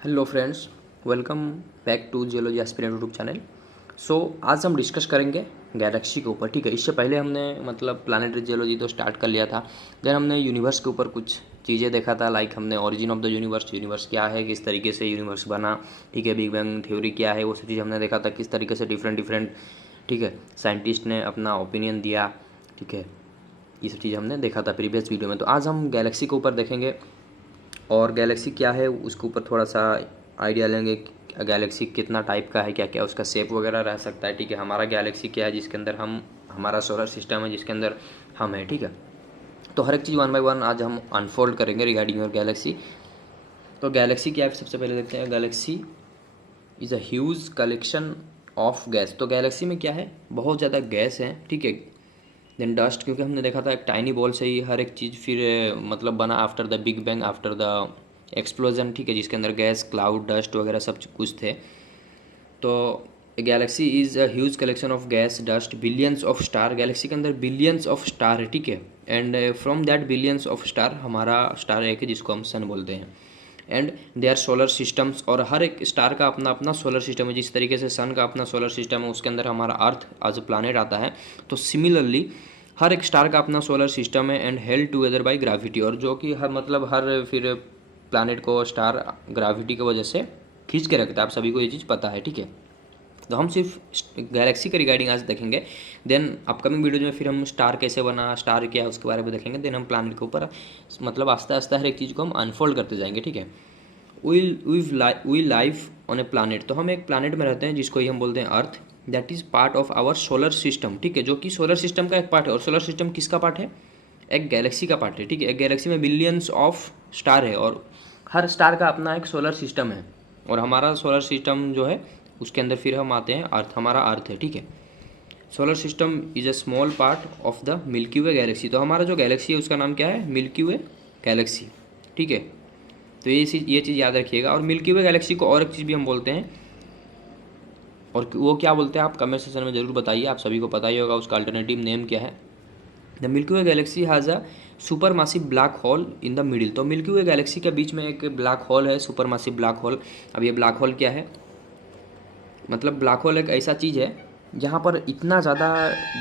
Hello friends, welcome back to geology aspirant YouTube channel. आज हम discuss करेंगे Galaxy के ऊपर। ठीक है, इससे पहले हमने प्लानिटरी जियोलॉजी तो स्टार्ट कर लिया था। देन हमने यूनिवर्स के ऊपर कुछ चीज़ें देखा था, लाइक हमने origin of the universe, universe क्या है, किस तरीके से यूनिवर्स बना। ठीक है, बिग बैंग थ्योरी क्या है, वो सब चीज़ हमने देखा था, किस तरीके से डिफरेंट डिफरेंट ठीक है साइंटिस्ट ने अपना ओपिनियन दिया। ठीक है, ये सब चीज़ हमने देखा था प्रीवियस वीडियो में। तो आज हम गैलेक्सी के ऊपर देखेंगे और गैलेक्सी क्या है उसके ऊपर थोड़ा सा आइडिया लेंगे। गैलेक्सी कितना टाइप का है, क्या क्या उसका शेप वगैरह रह सकता है। ठीक है, हमारा गैलेक्सी क्या है जिसके अंदर हम, हमारा सोलर सिस्टम है जिसके अंदर हम हैं। ठीक है, तो हर एक चीज़ वन बाय वन आज हम अनफोल्ड करेंगे रिगार्डिंग योर गैलेक्सी। तो गैलेक्सी क्या है सबसे पहले देखते हैं। Galaxy is a huge collection of gas. तो गैलेक्सी में क्या है, बहुत ज़्यादा गैस है। ठीक है, देन डस्ट, क्योंकि हमने देखा था एक टाइनी बॉल से ही हर एक चीज़ फिर बना after the big bang, after the explosion. ठीक है, जिसके अंदर गैस, क्लाउड, डस्ट वगैरह सब कुछ थे। तो galaxy is a huge collection of gas, dust, billions of star. Galaxy के अंदर बिलियंस ऑफ स्टार है। ठीक है, and from that billions of star हमारा स्टार एक है जिसको हम सन बोलते हैं। And they are solar systems, और हर एक स्टार का अपना अपना सोलर सिस्टम है। जिस तरीके से सन का अपना सोलर सिस्टम है, उसके अंदर हमारा अर्थ एज अ प्लानट आता है। तो सिमिलरली हर एक स्टार का अपना सोलर सिस्टम है and held together by gravity, और जो कि हर फिर प्लानट को स्टार ग्रेविटी की वजह से खींच के रखता है। आप सभी को ये चीज़ पता है। ठीक है, तो हम सिर्फ गैलेक्सी के रिगार्डिंग आज देखेंगे। देन अपकमिंग वीडियो में फिर हम स्टार कैसे बना, स्टार क्या है उसके बारे में देखेंगे। देन हम प्लानट के ऊपर आस्ते आस्ते हर एक चीज़ को हम अनफोल्ड करते जाएंगे। ठीक है, we live on a planet. तो हम एक प्लानट में रहते हैं जिसको ही हम बोलते हैं earth. That is part of our solar system. ठीक है, जो कि सोलर सिस्टम का एक पार्ट है। और सोलर सिस्टम किसका पार्ट है, एक गैलेक्सी का पार्ट है। ठीक है, एक गैलेक्सी में बिलियंस ऑफ स्टार है और हर स्टार का अपना एक सोलर सिस्टम है। और हमारा सोलर सिस्टम जो है उसके अंदर फिर हम आते हैं अर्थ, हमारा अर्थ है। ठीक है, solar system is a small part of the milky way Galaxy. तो हमारा जो गैलेक्सी है उसका नाम क्या है, मिल्की वे गैलेक्सी। ठीक है, तो ये चीज़ याद रखिएगा। और मिल्की वे गैलेक्सी को और एक चीज़ भी हम बोलते हैं, और वो क्या बोलते हैं आप कमेंट सेक्शन में ज़रूर बताइए। आप सभी को पता ही होगा उसका अल्टरनेटिव नेम क्या है। The milky way Galaxy has a super massive black hole in the middle. तो मिल्की वे गैलेक्सी के बीच में एक ब्लैक होल है, सुपर मासिव ब्लैक होल। अब ये ब्लैक होल क्या है, ब्लैक होल एक ऐसा चीज़ है जहाँ पर इतना ज़्यादा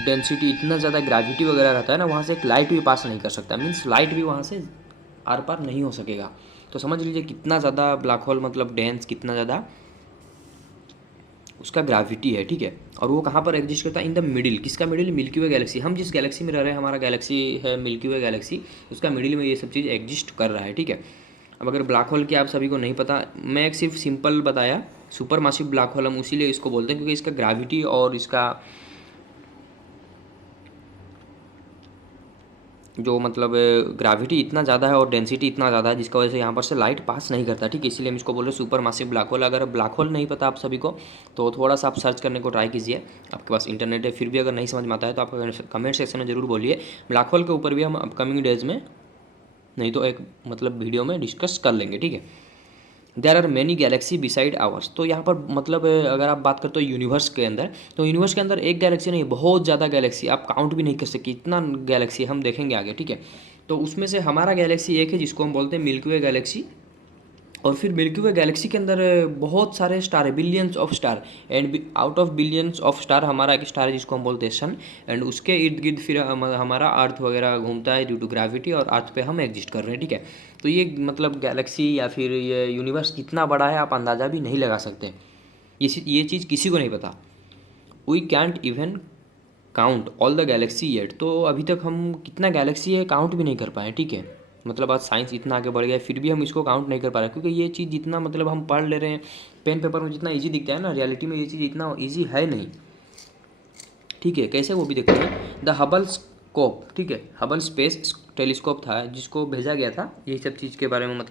डेंसिटी, इतना ज़्यादा ग्रेविटी वगैरह रहता है ना, वहाँ से एक लाइट भी पास नहीं कर सकता। मीन्स लाइट भी वहाँ से आर पार नहीं हो सकेगा। तो समझ लीजिए कितना ज़्यादा ब्लैक होल डेंस, कितना ज़्यादा उसका ग्रेविटी है। ठीक है, और वो कहाँ पर एग्जिस्ट करता है, इन द मिडिल। किसका मिडिल, मिल्की वे गैलेक्सी। हम जिस गैलेक्सी में रह रहे हैं, हमारा गैलेक्सी है मिल्की वे गैलेक्सी, उसका मिडिल में ये सब चीज़ एग्जिस्ट कर रहा है। ठीक है, अब अगर ब्लैक होल की आप सभी को नहीं पता, मैं एक सिर्फ सिंपल बताया, सुपर मासिव ब्लैक होल हम इसीलिए इसको बोलते हैं क्योंकि इसका ग्रेविटी और इसका जो ग्रेविटी इतना ज़्यादा है और डेंसिटी इतना ज़्यादा है जिसकी वजह से यहाँ पर से लाइट पास नहीं करता। ठीक है, इसीलिए हम इसको बोल रहे हैं सुपर मासिव ब्लैक होल। अगर ब्लैक होल नहीं पता आप सभी को तो थोड़ा सा आप सर्च करने को ट्राई कीजिए, आपके पास इंटरनेट है। फिर भी अगर नहीं समझ में आता है तो आप कमेंट सेक्शन में ज़रूर बोलिए। ब्लैक होल के ऊपर भी हम अपकमिंग डेज में, नहीं तो एक वीडियो में डिस्कस कर लेंगे। ठीक है, there are many galaxy beside ours. तो यहाँ पर अगर आप बात करते हो यूनिवर्स के अंदर, तो यूनिवर्स के अंदर एक गैलेक्सी नहीं, बहुत ज़्यादा गैलेक्सी, आप काउंट भी नहीं कर सकते इतना गैलेक्सी हम देखेंगे आगे। ठीक है, तो उसमें से हमारा गैलेक्सी एक है जिसको हम बोलते हैं मिल्की वे गैलेक्सी। और फिर मिल्की वे गैलेक्सी के अंदर बहुत सारे स्टार है, billions of star. And out of billions of star हमारा एक स्टार है जिसको हम बोलते हैं सन। एंड उसके इर्द गिर्द फिर हमारा अर्थ वगैरह घूमता है ड्यू टू ग्रेविटी, और अर्थ पे हम एग्जिस्ट कर रहे हैं। ठीक है, तो ये गैलेक्सी या फिर ये यूनिवर्स कितना बड़ा है आप अंदाज़ा भी नहीं लगा सकते। ये चीज़ किसी को नहीं पता। We can't even count all the galaxy yet. तो अभी तक हम कितना गैलेक्सी है काउंट भी नहीं कर पाए। ठीक है, आज साइंस इतना आगे बढ़ गया है फिर भी हम इसको काउंट नहीं कर पा रहे, क्योंकि ये चीज़ जितना हम पढ़ ले रहे हैं पेन पेपर में, जितना इजी दिखता है ना, रियलिटी में ये चीज़ इतना इजी है नहीं। ठीक है, कैसे वो भी देखते हैं। द हबल स्कोप, ठीक है, हबल स्पेस टेलीस्कोप था जिसको भेजा गया था यही सब चीज़ के बारे में,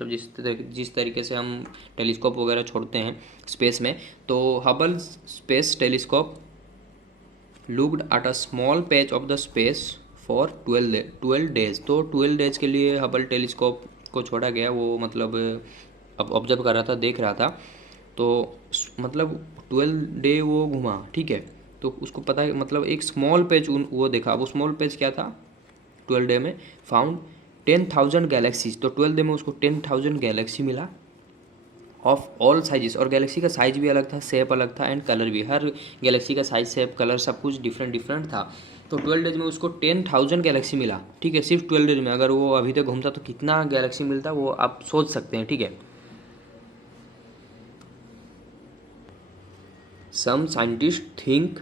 जिस तरीके से हम टेलीस्कोप वगैरह छोड़ते हैं स्पेस में। तो Hubble space telescope looked at a small patch of the space for 12 days. तो 12 डेज के लिए हबल टेलीस्कोप को छोड़ा गया। वो अब ऑब्जर्व कर रहा था, देख रहा था। तो 12 डे वो घुमा। ठीक है, तो उसको पता है एक स्मॉल पैच वो देखा। अब वो स्मॉल पैच क्या था, 12 डे में फाउंड 10,000 गैलेक्सीज। तो 12 डे में उसको 10,000 गैलेक्सी मिला। ऑफ ऑल साइजेस, और गैलेक्सी का साइज भी अलग था, शेप अलग था एंड कलर भी, हर गैलेक्सी का साइज शेप कलर सब कुछ डिफरेंट डिफरेंट था। तो 12 डेज में उसको 10,000 गैलेक्सी मिला, ठीक है, सिर्फ 12 डेज में। अगर वो अभी तक घूमता तो कितना गैलेक्सी मिलता वो आप सोच सकते हैं, ठीक है। Some scientist think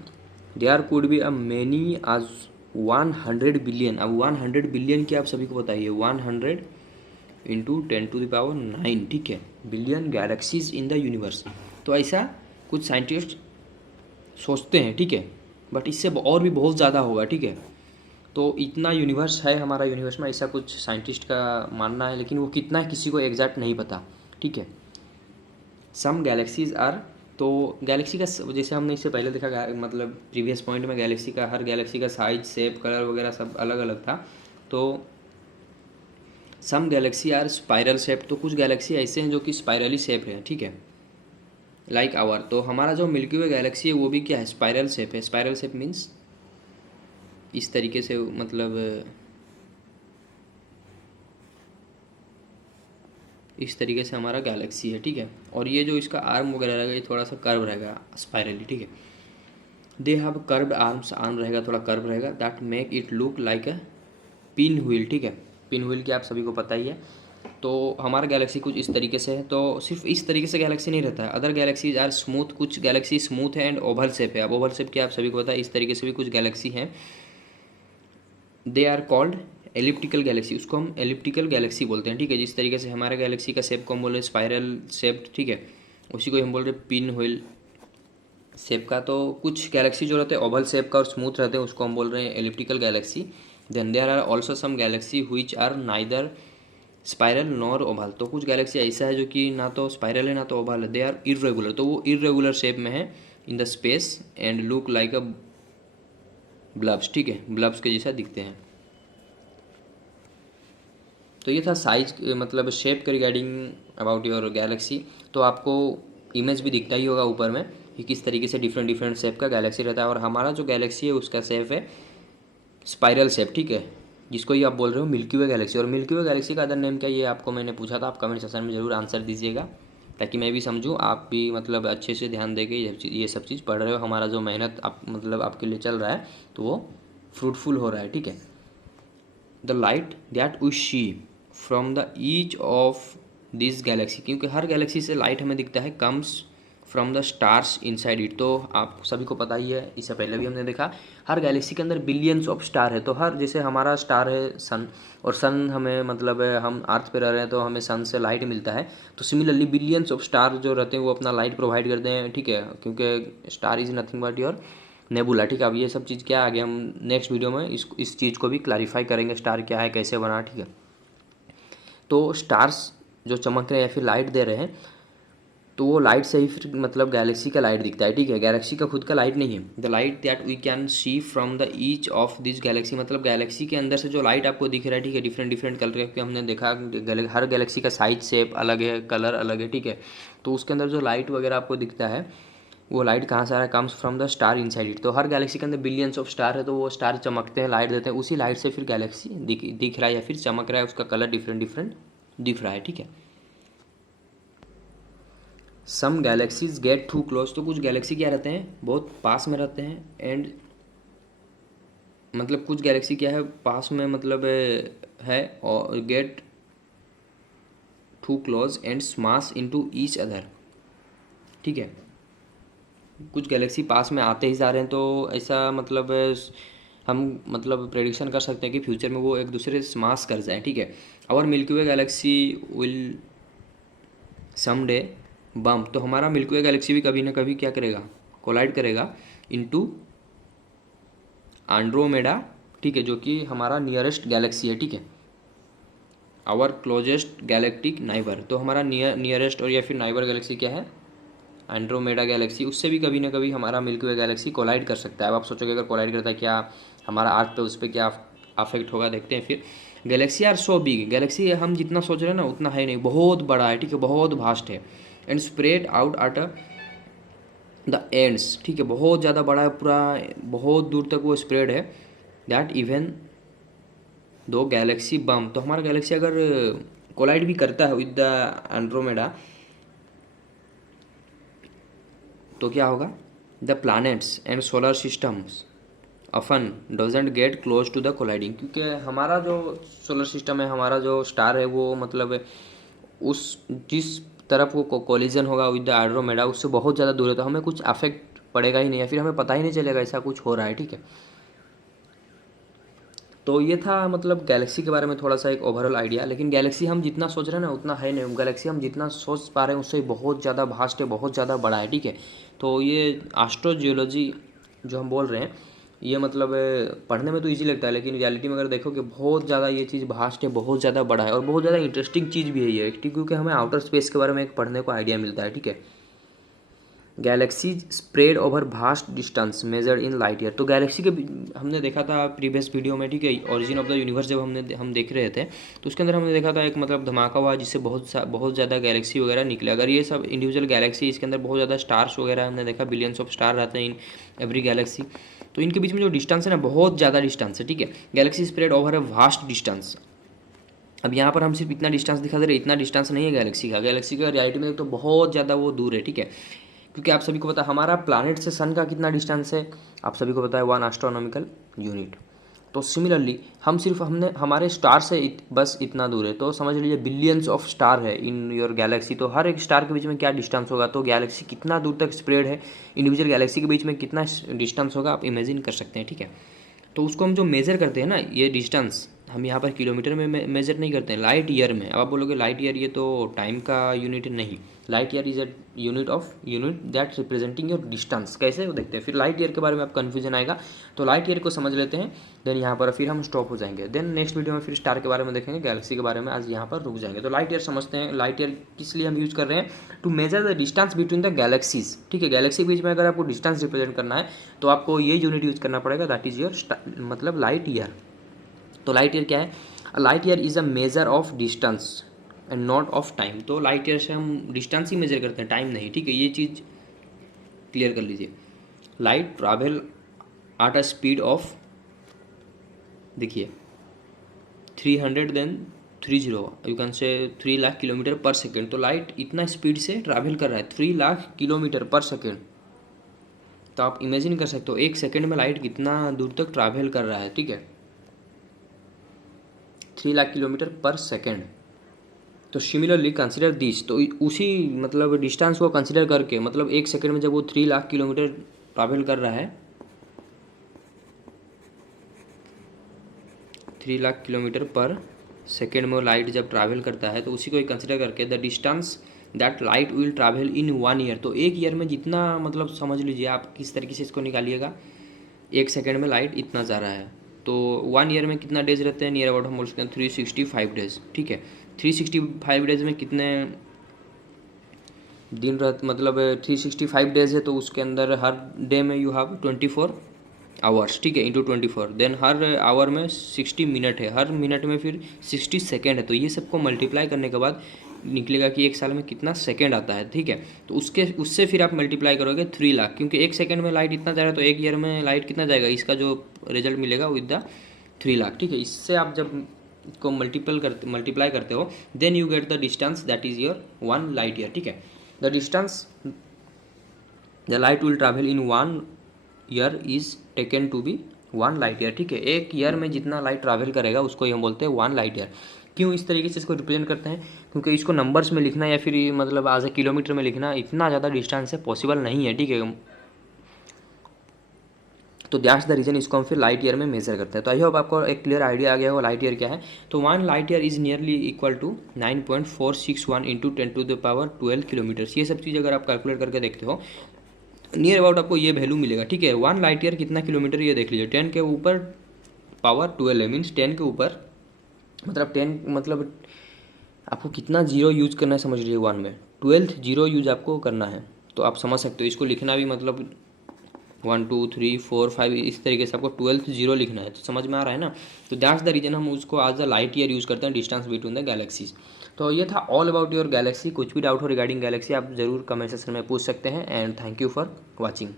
there could be a many as 100 billion. अब 100 बिलियन की आप सभी को बताइए, 100 इंटू 10⁹, ठीक है, billion galaxies in the universe. तो ऐसा कुछ साइंटिस्ट सोचते हैं, ठीक है, बट इससे और भी बहुत ज़्यादा होगा, ठीक है। तो इतना यूनिवर्स है हमारा यूनिवर्स में, ऐसा कुछ साइंटिस्ट का मानना है, लेकिन वो कितना है किसी को एग्जैक्ट नहीं पता, ठीक है। सम गैलेक्सीज आर, तो गैलेक्सी का जैसे हमने इससे पहले देखा, मतलब प्रीवियस पॉइंट में गैलेक्सी का, हर गैलेक्सी का साइज शेप कलर वगैरह सब अलग अलग था। तो सम गैलेक्सी आर स्पाइरल शेप, तो कुछ गैलेक्सी ऐसे हैं जो कि स्पाइरली शेप है, ठीक है, लाइक आवर। तो हमारा जो मिल्की वे गैलेक्सी है वो भी क्या है, स्पाइरल शेप है। स्पाइरल शेप मीन्स इस तरीके से, मतलब इस तरीके से हमारा गैलेक्सी है, ठीक है। और ये जो इसका आर्म वगैरह रहेगा ये थोड़ा सा कर्व रहेगा स्पाइरली, ठीक है। They have curved arms, arm रहेगा थोड़ा कर्व रहेगा, that make it look like a pin wheel, ठीक है। पिन व्हील की आप सभी को पता ही है। तो हमारा गैलेक्सी कुछ इस तरीके से है। तो सिर्फ इस तरीके से गैलेक्सी नहीं रहता है, अदर गैलेक्सीज आर स्मूथ, कुछ गैलेक्सी स्मूथ है एंड ओवल शेप है। अब ओवल शेप की आप सभी को पता है, इस तरीके से भी कुछ गैलेक्सी हैं, they are called elliptical galaxy, उसको हम एलिप्टिकल गैलेक्सी बोलते हैं, ठीक है। जिस तरीके से हमारे गैलेक्सी का शेप को हम बोल रहे हैं स्पाइरल शेप, ठीक है, उसी को हम बोल रहे हैं पिन व्हील शेप का। तो कुछ गैलेक्सी जो रहते हैं ओवल शेप का और स्मूथ रहते हैं, उसको हम बोल रहे हैं elliptical galaxy. Then there are also some galaxy which are neither spiral nor oval, तो कुछ गैलेक्सी ऐसा है जो कि ना तो स्पाइरल है ना तो ओवल है, दे आर इरेगुलर, तो वो इरेगुलर शेप में है in the space and look like a blobs, ठीक है, ब्लब्स के जैसा दिखते हैं। तो ये था साइज, मतलब शेप के रिगार्डिंग अबाउट योर गैलेक्सी। तो आपको इमेज भी दिखता ही होगा ऊपर में कि किस तरीके से डिफरेंट डिफरेंट शेप का गैलेक्सी रहता है। और हमारा जो गैलेक्सी है उसका शेप है स्पाइरल शेप, ठीक है, जिसको ये आप बोल रहे हो मिल्की वे गैलेक्सी। और मिल्की वे गैलेक्सी का अदर नेम क्या, ये आपको मैंने पूछा था, आप कमेंट सेक्शन में ज़रूर आंसर दीजिएगा, ताकि मैं भी समझूँ, आप भी मतलब अच्छे से ध्यान देके ये सब चीज़ पढ़ रहे हो। हमारा जो मेहनत आप मतलब आपके लिए चल रहा है तो वो फ्रूटफुल हो रहा है, ठीक है। The light that we see from the each of this galaxy, क्योंकि हर गैलेक्सी से लाइट हमें दिखता है, comes from the stars inside it. तो आप सभी को पता ही है, इससे पहले भी हमने देखा, हर गैलेक्सी के अंदर बिलियंस ऑफ स्टार है। तो हर, जैसे हमारा स्टार है सन, और सन हमें मतलब हम अर्थ पे रह रहे हैं तो हमें सन से लाइट मिलता है। तो सिमिलरली बिलियंस ऑफ स्टार जो रहते हैं वो अपना लाइट प्रोवाइड करते हैं, ठीक है, क्योंकि star is nothing but your nebula, ठीक है। अब ये सब चीज़ क्या, आगे हम नेक्स्ट वीडियो में इस चीज़ को भी क्लैरिफाई करेंगे, स्टार क्या है, कैसे बना, ठीक है। तो स्टार्स जो चमक रहे हैं या फिर लाइट दे रहे हैं, तो वो लाइट से ही फिर मतलब गैलेक्सी का लाइट दिखता है, ठीक है, गैलेक्सी का खुद का लाइट नहीं है। The light that we can see from the each of this galaxy, मतलब गैलेक्सी के अंदर से जो लाइट आपको दिख रहा है, ठीक है, डिफरेंट डिफरेंट कलर के हमने देखा, हर गैलेक्सी का साइज शेप अलग है, कलर अलग है, ठीक है। तो उसके अंदर जो लाइट वगैरह आपको दिखता है, वो लाइट कहाँ से आ रहा है, comes from the star inside it. तो हर गैलेक्सी के अंदर बिलियंस ऑफ स्टार है, तो वो स्टार चमकते हैं, लाइट देते हैं, उसी लाइट से फिर गैलेक्सी दिख रहा है या फिर चमक रहा है, उसका कलर डिफरेंट डिफरेंट दिख रहा है, ठीक है। सम गैलेक्सीज गेट टू क्लोज, तो कुछ गैलेक्सी क्या रहते हैं, बहुत पास में रहते हैं, एंड मतलब कुछ गैलेक्सी क्या है, पास में मतलब है, और get to close and smash into each other, ठीक है। कुछ गैलेक्सी पास में आते ही जा रहे हैं, तो ऐसा मतलब हम मतलब प्रेडिक्शन कर सकते हैं कि फ्यूचर में वो एक दूसरे से स्माश कर जाएं, ठीक है। और milky way Galaxy will someday bump, तो हमारा मिल्की वे गैलेक्सी भी कभी ना कभी क्या करेगा, कोलाइड करेगा इनटू एंड्रोमेडा, ठीक है, जो कि हमारा नियरेस्ट गैलेक्सी है, ठीक है, आवर क्लोजेस्ट गैलेक्टिक नाइबर। तो हमारा नियरेस्ट और या फिर नाइबर गैलेक्सी क्या है, एंड्रोमेडा गैलेक्सी। उससे भी कभी ना कभी हमारा मिल्की वे गैलेक्सी कोलाइड कर सकता है। अब आप सोचोगे अगर कोलाइड करता है क्या हमारा अर्थ पे उस पर क्या अफेक्ट होगा, देखते हैं फिर। Galaxy are so big, galaxy हम जितना सोच रहे हैं ना उतना है नहीं, बहुत बड़ा है, ठीक है, बहुत वास्ट है, and spread out at the ends, ठीक है, बहुत ज़्यादा बड़ा है, पूरा बहुत दूर तक वो स्प्रेड है, दैट इवन दो गैलेक्सी बम। तो हमारा गैलेक्सी अगर कोलाइड भी करता है विद द एंड्रोमेडा, तो क्या होगा, the planets and solar systems often doesn't get close to the colliding, क्योंकि हमारा जो सोलर सिस्टम है, हमारा जो स्टार है, वो मतलब उस जिस तरफ वो कोलिजन होगा विद द एंड्रोमेडा उससे बहुत ज़्यादा दूर है, तो हमें कुछ अफेक्ट पड़ेगा ही नहीं, या फिर हमें पता ही नहीं चलेगा ऐसा कुछ हो रहा है, ठीक है। तो ये था मतलब गैलेक्सी के बारे में थोड़ा सा एक ओवरऑल आइडिया। लेकिन गैलेक्सी हम जितना सोच रहे हैं ना उतना है नहीं, गैलेक्सी हम जितना सोच पा रहे हैं उससे बहुत ज़्यादा भास्ट है, बहुत ज़्यादा बड़ा है, ठीक है। तो ये एस्ट्रोजियोलॉजी जो हम बोल रहे हैं, ये मतलब पढ़ने में तो इजी लगता है, लेकिन रियलिटी में अगर देखोगे बहुत ज़्यादा ये चीज़ भास्ट है, बहुत ज़्यादा बड़ा है, और बहुत ज़्यादा इंटरेस्टिंग चीज़ भी है ये, ठीक, क्योंकि हमें आउटर स्पेस के बारे में एक पढ़ने को आइडिया मिलता है, ठीक है। Galaxy spread over vast distance measured in light year. तो गैलेक्सी के हमने देखा था प्रीवियस वीडियो में, ठीक है, ओरिजिन ऑफ द यूनिवर्स जब हम देख रहे थे, तो उसके अंदर हमने देखा था एक मतलब धमाका हुआ जिससे बहुत ज़्यादा गैलेक्सी वगैरह निकले। अगर ये सब इंडिविजुअल गैलेक्सी, इसके अंदर बहुत ज़्यादा स्टार्स वगैरह हमने देखा, बिलियंस ऑफ स्टार रहते हैं इन एवरी गैलेक्सी, तो इनके बीच में जो डिस्टेंस है ना बहुत ज़्यादा डिस्टेंस है, ठीक है। Galaxy spread over a vast distance. अब यहाँ पर हम सिर्फ इतना डिस्टेंस दिखा दे रहे, इतना डिस्टेंस नहीं है गैलेक्सी का रियलिटी में तो बहुत ज़्यादा वो दूर है, ठीक है। क्योंकि आप सभी को पता है हमारा प्लैनेट से सन का कितना डिस्टेंस है, आप सभी को पता है 1 एस्ट्रोनॉमिकल यूनिट। तो सिमिलरली हमने हमारे स्टार से बस इतना दूर है, तो समझ लीजिए बिलियंस ऑफ स्टार है इन योर गैलेक्सी। तो हर एक स्टार के बीच में क्या डिस्टेंस होगा, तो गैलेक्सी कितना दूर तक स्प्रेड है, इंडिविजुअल गैलेक्सी के बीच में कितना डिस्टेंस होगा, आप इमेजिन कर सकते हैं, ठीक है। तो उसको हम जो मेज़र करते हैं ना, ये डिस्टेंस हम यहाँ पर किलोमीटर में मेज़र नहीं करते हैं, लाइट ईयर में। अब आप बोलोगे लाइट ईयर ये तो टाइम का यूनिट नहीं, light year is a unit that representing your distance. कैसे वो देखते हैं, फिर लाइट ईयर के बारे में आप कन्फ्यूजन आएगा, तो लाइट ईयर को समझ लेते हैं, देन यहाँ पर फिर हम स्टॉप हो जाएंगे। देन नेक्स्ट वीडियो में फिर स्टार के बारे में देखेंगे, गैलेक्सी के बारे में आज यहाँ पर रुक जाएंगे। तो लाइट ईयर समझते हैं, लाइट ईयर किस लिए हम यूज़ कर रहे हैं, to measure the distance between the galaxies, ठीक है। गैलेक्सी के बीच में अगर आपको डिस्टेंस रिप्रेजेंट करना है तो आपको ये यूनिट यूज़ करना पड़ेगा, दैट इज योर मतलब लाइट ईयर। तो लाइट ईयर क्या है, light year is a measure of distance and not of time. तो लाइट ईयर से हम डिस्टेंस ही मेजर करते हैं, टाइम नहीं, ठीक है। ये चीज़ क्लियर कर लीजिए। Light travel at a speed of, देखिए 300 then 30 you can say 3 lakh kilometer per second. तो लाइट इतना स्पीड से ट्रैवल कर रहा है 3 लाख किलोमीटर पर सेकेंड। तो आप इमेजिन कर सकते हो एक सेकेंड में लाइट कितना दूर तक ट्रैवल कर रहा है, ठीक है, 3 लाख किलोमीटर पर सेकेंड। तो सिमिलरली कंसिडर दिस, तो उसी मतलब डिस्टेंस को कंसिडर करके, मतलब एक सेकेंड में जब वो 3 लाख किलोमीटर ट्रैवल कर रहा है, 3 लाख किलोमीटर पर सेकेंड में लाइट जब ट्रैवल करता है, तो उसी को कंसिडर करके the distance that light will travel in 1 year. तो एक ईयर में जितना मतलब समझ लीजिए आप किस तरीके से इसको निकालिएगा, एक सेकेंड में लाइट इतना जा रहा है, तो 1 ईयर में कितना डेज रहते हैं, नियर अबाउट हम बोल सकते हैं 365 डेज, ठीक है। 365 डेज में कितने दिन रहते, मतलब 365 डेज है, तो उसके अंदर हर डे में यू हैव 24 आवर्स, ठीक है, इंटू 24। देन हर आवर में 60 मिनट है, हर मिनट में फिर 60 सेकेंड है। तो ये सबको मल्टीप्लाई करने के बाद निकलेगा कि एक साल में कितना सेकेंड आता है, ठीक है। तो उससे फिर आप मल्टीप्लाई करोगे 3 लाख, क्योंकि एक सेकेंड में लाइट इतना जा रहा है, तो एक ईयर में लाइट कितना जाएगा, इसका जो रिजल्ट मिलेगा विद द 3 लाख, ठीक है। इससे आप जब को मल्टीप्लाई करते हो, then you get the distance that is your 1 light year, ठीक है। The distance the light will travel in 1 year is taken to be 1 light year, ठीक है। एक ईयर में जितना लाइट ट्रैवल करेगा उसको हम बोलते हैं 1 लाइट ईयर। क्यों इस तरीके से इसको रिप्रेजेंट करते हैं, क्योंकि इसको नंबर्स में लिखना या फिर मतलब एज ए किलोमीटर में लिखना इतना ज़्यादा डिस्टेंस है पॉसिबल नहीं है, ठीक है। तो दैट्स द रीज़न इसको हम फिर लाइट ईयर में मेजर करते हैं। तो आई होप आपको एक क्लियर आइडिया आ गया होगा लाइट ईयर क्या है। तो 1 light year is nearly equal to 9.461 into 10⁻12 kilometers. ये सब चीज़ अगर आप कैलकुलेट करके देखते हो, नियर अबाउट आपको ये वैल्यू मिलेगा, ठीक है। 1 लाइट ईयर कितना किलोमीटर, ये देख लीजिए, 10 के ऊपर पावर 12 है, मीन्स 10 के ऊपर मतलब 10 मतलब आपको कितना जीरो यूज करना है समझ लीजिए 1 में, 12th जीरो यूज आपको करना है। तो आप समझ सकते हो इसको लिखना भी, मतलब 1 2 3 4 5 इस तरीके से आपको 12th जीरो लिखना है। तो समझ में आ रहा है ना। तो दैट्स द रीजन हम उसको as a light year use करते हैं, डिस्टेंस बिटवीन द गैलेक्सीज। तो ये था ऑल अबाउट योर गैलेक्सी। कुछ भी डाउट हो रिगार्डिंग गैलेक्सी आप जरूर कमेंट सेक्शन में पूछ सकते हैं। And thank you for watching.